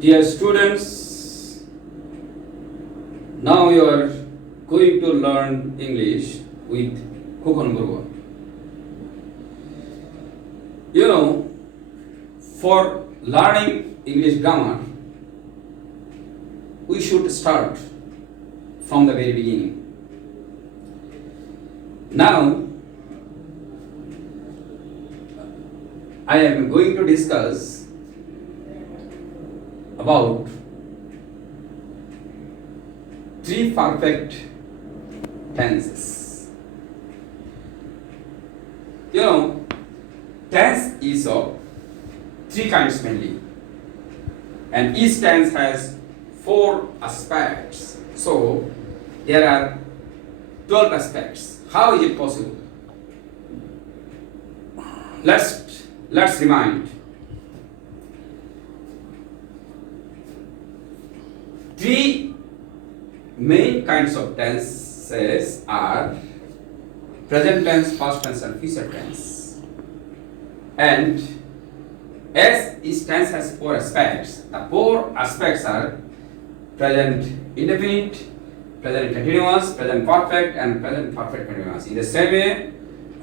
Dear students, now you are going to learn English with Khok number 1. You know, for learning English grammar, we should start from the very beginning. Now, I am going to discuss about three perfect tenses. You know, tense is of three kinds mainly, and each tense has 4 aspects. So there are 12 aspects. How is it possible? Let's remind. Three main kinds of tenses are present tense, past tense, and future tense. And as each tense has 4 aspects, the 4 aspects are present indefinite, present continuous, present perfect, and present perfect continuous. In the same way,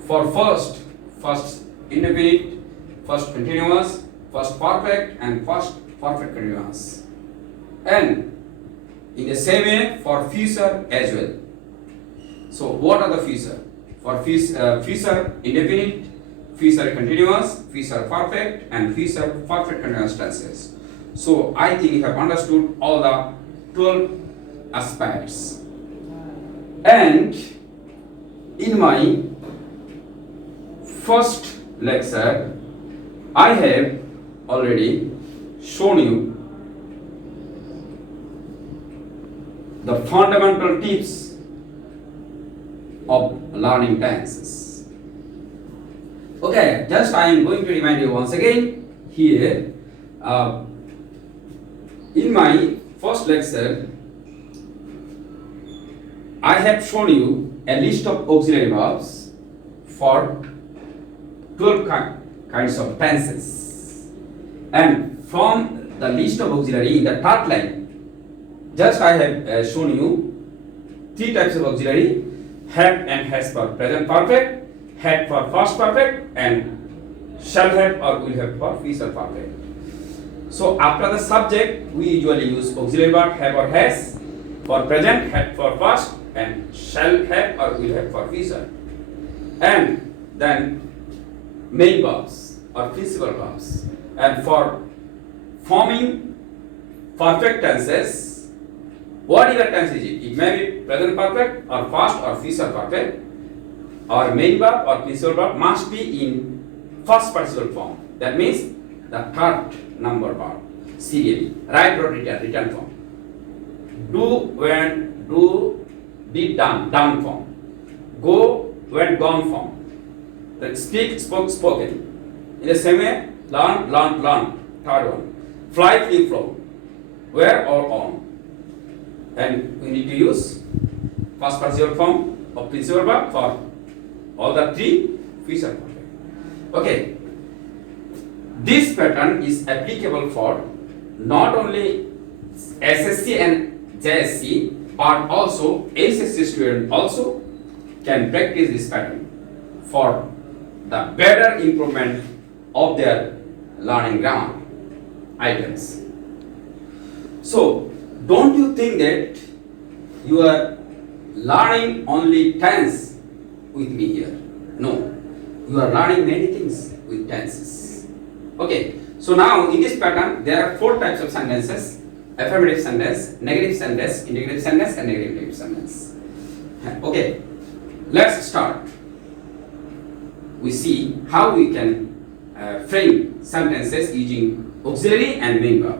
for first indefinite, first continuous, first perfect, and first perfect continuous. And in the same way for future as well. So what are the future? For future indefinite, future continuous, future perfect, and future perfect continuous tenses. So I think you have understood all the 12 aspects. And in my first lecture, I have already shown you the fundamental tips of learning tenses. Okay, just I am going to remind you once again here. In my first lecture, I have shown you a list of auxiliary verbs for 12 kinds of tenses. And from the list of auxiliary in the third line, just I have shown you 3 types of auxiliary: have and has for present perfect, had for past perfect, and shall have or will have for future perfect. So after the subject, we usually use auxiliary verb have or has for present, had for past, and shall have or will have for future. And then main verbs or principal verbs. And for forming perfect tenses, whatever tense is it? It may be present perfect or past or future perfect, or main verb or principal verb must be in first participle form. That means the third number verb, serially, write or return form. Do, when, do, did, done form. Go, went, gone form. Then speak, spoke, spoken. In the same way, learn, learned, third one. Fly, flew, flown. Where or on. And we need to use first participle form of principal verb for all the 3 future perfect. Okay, this pattern is applicable for not only SSC and JSC, but also SSC student also can practice this pattern for the better improvement of their learning grammar items. So don't you think that you are learning only tense with me here? No, you are learning many things with tenses. Okay, so now in this pattern there are 4 types of sentences: affirmative sentence, negative sentence, indicative sentence, and negative sentence. Okay, let's start. We see how we can frame sentences using auxiliary and main verb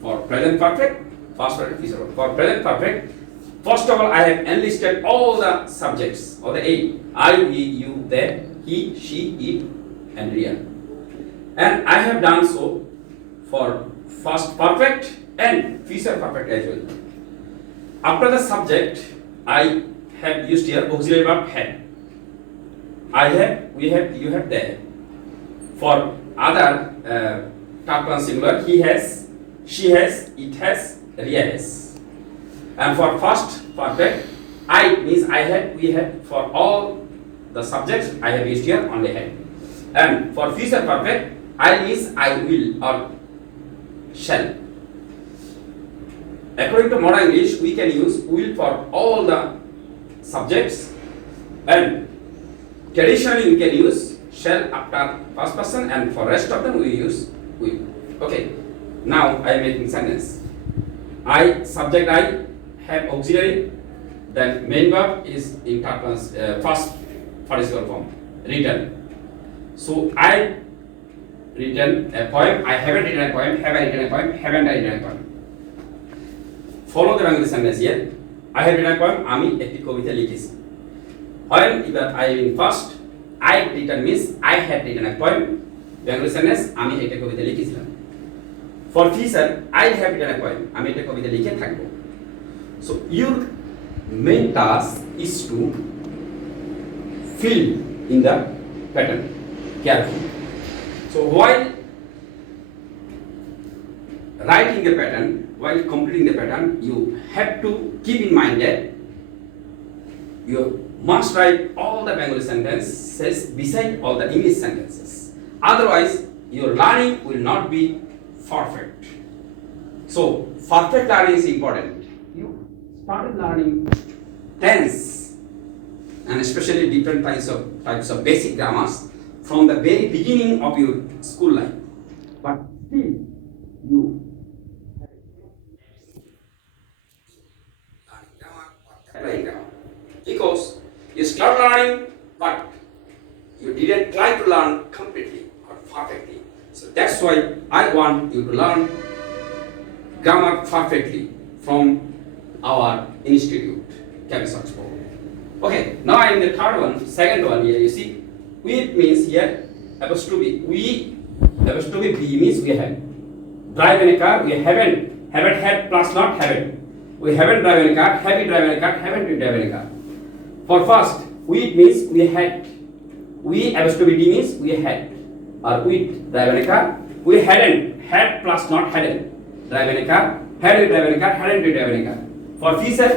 for present perfect, past perfect, future perfect. For present perfect, first of all, I have enlisted all the subjects, or the 8: I, we, you, they, he, she, it, and real. And I have done so for past perfect and future perfect as well. After the subject, I have used here auxiliary verb had. I have, we have, you have, they have. For other third person singular, he has, she has, it has, Ria has. And for first perfect, I means I had, we had. For all the subjects, I have used here only had. And for future perfect, I means I will or shall. According to modern English, we can use will for all the subjects, and traditionally we can use shall after first person, and for rest of them we use will. Okay, now I am making sentence. I, subject I, have auxiliary, then main verb is in first participle form, written. So I written a poem, I haven't written a poem, have I written a poem, haven't I written a poem. Follow the Bengali sentence here. I have written a poem, আমি একটি কবিতা লিখেছি. When I am in first, I written means I had written a poem. Bengali sentence, আমি একটা কবিতা লিখেছিলাম. For future, I have written a poem. আমি একটা কবিতা লিখে থাকবো. So your main task is to fill in the pattern carefully. So while writing the pattern, while completing the pattern, you have to keep in mind that you must write all the Bengali sentences beside all the English sentences. Otherwise, your learning will not be perfect. So, perfect learning is important. You started learning tense and especially different types of basic grammars from the very beginning of your school life. But still, you because you start learning, but you didn't try to learn completely or perfectly. So that's why I want you to learn grammar perfectly from our institute, Campus Oxford. Okay, now I am the third one, second one here. You see, we means here apostrophe. We apostrophe be means we have. Drive in a car, we haven't had plus not haven't. We haven't driven a car, have you driven a car, haven't you driven a car. For first, we means we had. We apostrophe D means we had. Or we driven a car, we hadn't, had plus not hadn't. Driven a car, had you driven a car, hadn't you driven a car. For future,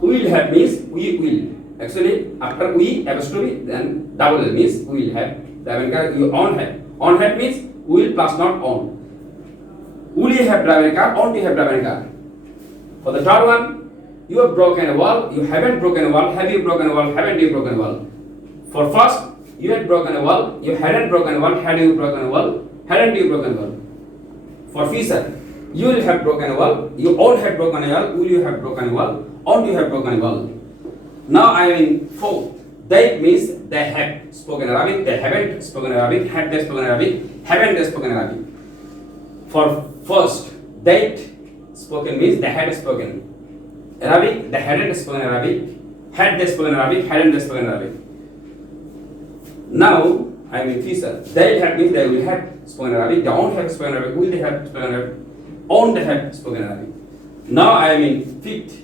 we will have means we will. Actually, after we apostrophe, then double L means we will have driven a car, you on have. On have means will plus not on. Will you have driven a car, on you have driven a car. For the third one, you have broken a wall, you haven't broken a wall, have you broken a wall, haven't you broken a wall. For first, you had broken a wall, you hadn't broken a wall, had you broken a wall, hadn't you broken a wall. For future, you will have broken a wall, you all have broken a wall, will you have broken a wall, on you have broken a wall. Now I am in fourth. They means they have spoken Arabic, they haven't spoken Arabic, have they spoken Arabic, haven't they spoken Arabic. For first, they spoken means they had spoken Arabic, they hadn't spoken Arabic, had they spoken Arabic, hadn't they spoken Arabic. Now I am in future. They have means they will have spoken Arabic, they won't have spoken Arabic, will they have spoken Arabic, won't they have spoken Arabic. Now I am in fifth.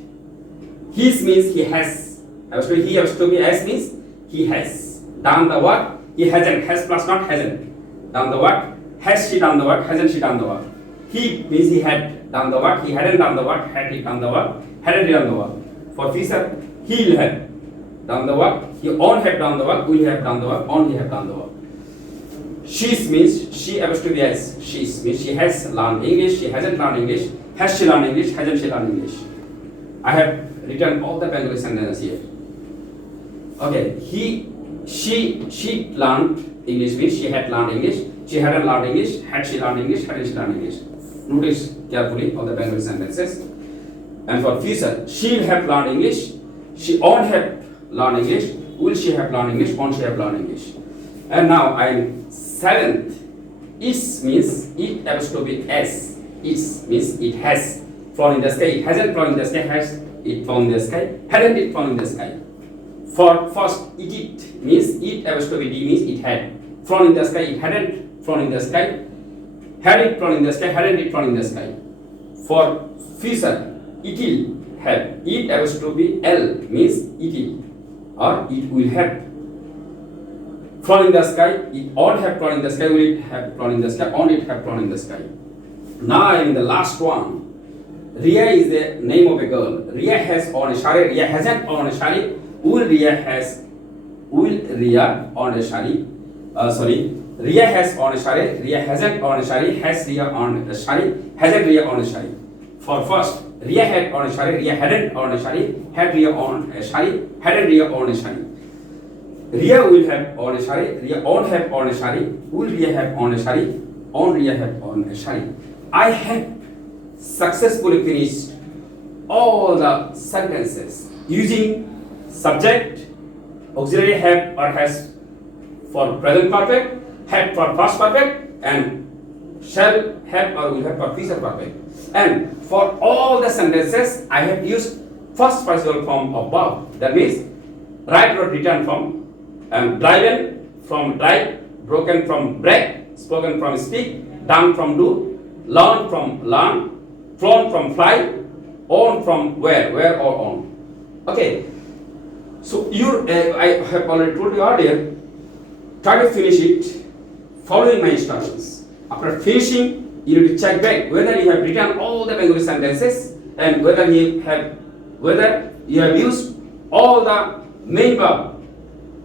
His means he has. He has to be as means he has done the work, he hasn't, has plus not hasn't done the work, has she done the work, hasn't she done the work. He means he had done the work, he hadn't done the work, had he done the work, hadn't he done the work. For future, he will have done the work, he won't have done the work, will have done the work, only have done the work. She means she has to be as, she means she has learned English, she hasn't learned English, has she learned English, hasn't she learned English. I have written all the Bengali sentences here. Okay, she learned English means she had learned English, she hadn't learned English, had she learned English, hadn't she learned English. Notice carefully all the Bengali sentences. And for future, she will have learned English, she won't have learned English, will she have learned English, won't she have learned English. And now I am seventh. Is means it has to be as. Is means it has flown in the sky, it hasn't flown in the sky, has it flown in the sky, hadn't it flown in the sky. For first, it means it has to be D means it had flown in the sky, it hadn't flown in the sky, had it flown in the sky, hadn't it flown in the sky. For future, it will have, it has to be L means it will or it will have flown in the sky, it won't have flown in the sky, will it have flown in the sky, won't it have flown in the sky. Now in the last one. Ria is the name of a girl. Ria has on a shari. Ria hasn't on a shari. Will Ria on a shari? Sorry. Ria has on a shari. Ria hasn't on a shari. Has Ria on a shari? Hasn't Ria on a shari? For first, Ria had on a shari. Ria hadn't on a shari. Had Ria on a shari? Hadn't Ria on a shari? Ria will have on a shari. Ria won't have on a shari. Will Ria have on a shari? On Ria have on a shari. I have successfully finished all the sentences using subject, auxiliary have or has for present perfect, had for past perfect, and shall have or will have for future perfect. And for all the sentences, I have used first participle form of verb. That means write or written from, driven from drive, broken from break, spoken from speak, done from do, learn from learn, flown from fly, on from where or on. Okay. So I have already told you earlier. Try to finish it following my instructions. After finishing, you need to check back whether you have written all the Bengali sentences and whether you have used all the main verb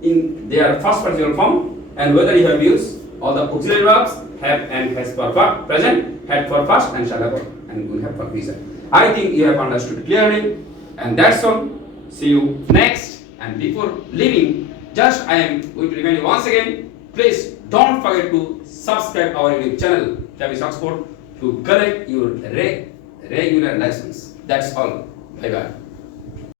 in their first participle form and whether you have used all the auxiliary verbs have and has for present, had for past and shall have and will have for future. I think you have understood clearly, and that's all. See you next. And before leaving, just I am going to remind you once again, please don't forget to subscribe our YouTube channel, Travis Oxford, to collect your regular lessons. That's all. Bye bye.